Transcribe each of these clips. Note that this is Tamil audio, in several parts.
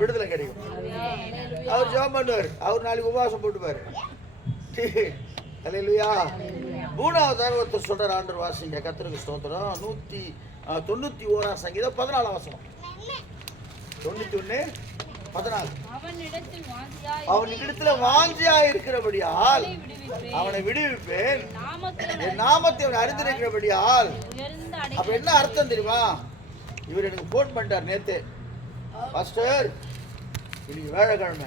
விடுதலை கிடைக்கும். அவர் ஜெபம் பண்ணுவார், அவர் நாளைக்கு உபவாசம் போட்டுப்பாரு. அல்லேலூயா. மூணாவதாக ஒருத்தர் சொல்றார், ஆண்டவர் வாசிங்க, கர்த்தருக்கு ஸ்தோத்திரம். 191 சங்கீதம் 14 வசனம். 91:14. அவனிடத்துல வாஞ்சியா இருக்கிறபடியால் அவனை விடுவிப்பேன், என் நாமத்தை அவன் அறிந்திருக்கிறபடியால். அப்ப என்ன அர்த்தம் தெரியுமா? இவர் எனக்கு போன் பண்ணிட்டார் நேத்து, பாஸ்டர் இன்னைக்கு வேலைக்கிழமை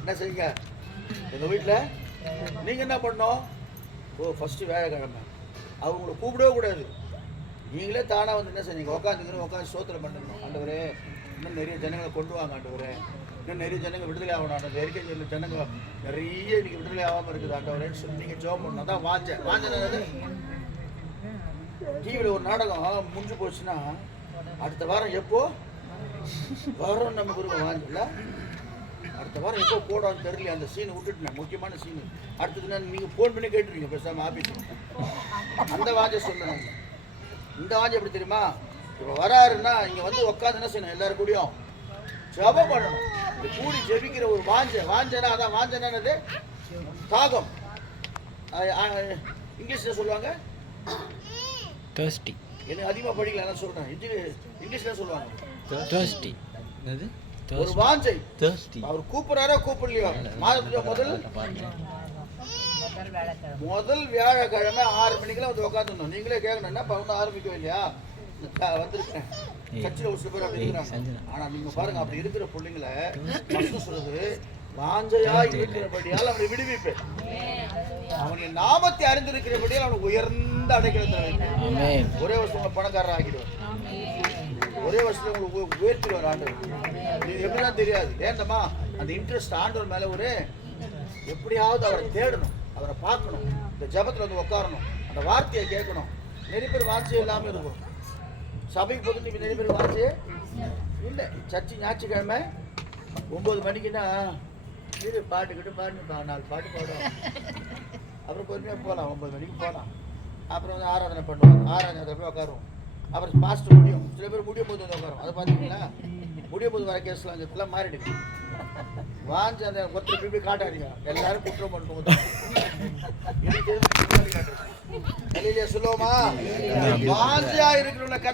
என்ன செய்யுங்க எங்க வீட்டுல, நீங்க என்ன பண்ணோம்? ஓ ஃபர்ஸ்ட் வேலைக்கிழமை, அவங்கள கூப்பிடவே கூடாது, நீங்களே தானா வந்து என்ன செய்யுங்க, உட்காந்து ஸ்தோத்திரம் பண்ணணும். ஆண்டவரே இன்னும் நிறைய ஜனங்களை கொண்டு வாங்க ஆண்டவரே, இன்னும் நிறைய ஜனங்கள் விடுதலை ஆகணும். அந்த இயற்கை ஜனங்கள் நிறைய இன்னைக்கு விடுதலை ஆகாமல் இருக்குது ஆண்டவரேன்னு சொல்லி நீங்கள் ஜெபம் பண்ணணும். அதான் வாஞ்சனது. டிவியில் ஒரு நாடகம் முடிஞ்சு போச்சுன்னா அடுத்த வாரம் எப்போ வரும் நமக்கு ஒரு வாஞ்சல, அடுத்த வாரம் எப்போ போடான்னு தெரியல. அந்த சீனை விட்டுட்டேன், முக்கியமான சீனு. அடுத்தது நீங்கள் ஃபோன் பண்ணி கேட்டுருவீங்க பேசாமல் ஆஃபீஸ். அந்த வாஞ்சை சொல்லணும். இந்த வாஞ்சை எப்படி தெரியுமா? இப்போ வராருன்னா இங்கே வந்து உட்காந்து என்ன செய்யணும், எல்லாரும் கூடயும் ஜெபம் பண்ணணும். இந்த கூடி ஜெபிக்கிற ஒரு வாஞ்சனா, அதான் வாஞ்சனானது தாகம். இங்கிலீஷ்ல சொல்லுவாங்க thirsty. எனக்கு அதிகமாக படிக்கல, நான் சொல்றேன். இங்கிலீஷ்ல சொல்லுவாங்க thirsty. ஒரு வாஞ்சை. thirsty. அவர் கூப்பிடுறாரோ கூப்பிடலையோ, மாதத்துல முதல் வியாழக்கிழமை 6 மணிக்கெல்லாம் வந்து உட்காந்துருந்தோம். நீங்களே கேட்கணும், என்ன பண்ண ஆரம்பிக்கவே இல்லையா? வந்திருக்கேன் சர்ச்சில் ஒரு சில பேர் அப்படி இருக்கிறாங்க. ஆனா நீங்க பாருங்க, அப்படி இருக்கிற பிள்ளைங்களை சொல்றது, வாஞ்சையா இருக்கிறபடியால் அவனை விடுவிப்பேன், அவனுடைய நாமத்தை அறிந்திருக்கிறபடியால் அவனுக்கு உயர்ந்த அடைக்கலத்தில் ஒரே வருஷம் பணக்காரர் ஆக்கிடுவார், ஒரே வருஷத்துல உங்களுக்கு உயர்த்திடுவார் ஆண்டவர். இது எப்படிதான் தெரியாது, ஏண்டமா அந்த இன்ட்ரெஸ்ட் ஆண்டவர் மேல ஒரு எப்படியாவது அவரை தேடணும், அவரை பார்க்கணும், இந்த ஜபத்துல வந்து உட்காரணும், அந்த வார்த்தையை கேட்கணும். நிறைய பேர் வார்த்தையே இல்லாமல் இருக்கும். சபைக்கு போது நீங்க நிறைய பேர் வார்த்தையே இல்லை. சர்ச்சு ஞாயிற்றுக்கிழமை 9 மணிக்குன்னா இது பாட்டுக்கிட்டு பாடு 4 பாட்டு பாடும். அப்புறம் பொறுமையாக போகலாம், 9 மணிக்கு போகலாம். அப்புறம் வந்து ஆராதனை பண்ணுவோம், ஆராதனை போய் உட்காருவோம். அப்புறம் பாஸ்டர் முடியும், சில பேர் முடியும் போது வந்து உட்காரும். அதை பார்த்தீங்களா, முடியும் போது வர கேஸ்லாம் இதெல்லாம் மாறிடுது. வாஞ்ச அந்த ஒருத்தர் போய் காட்டாதீங்க, எல்லாரும் குற்றம் பண்ணுவோம். சொல்லுவோமா, வாஞ்சியா இருக்கிற கத்த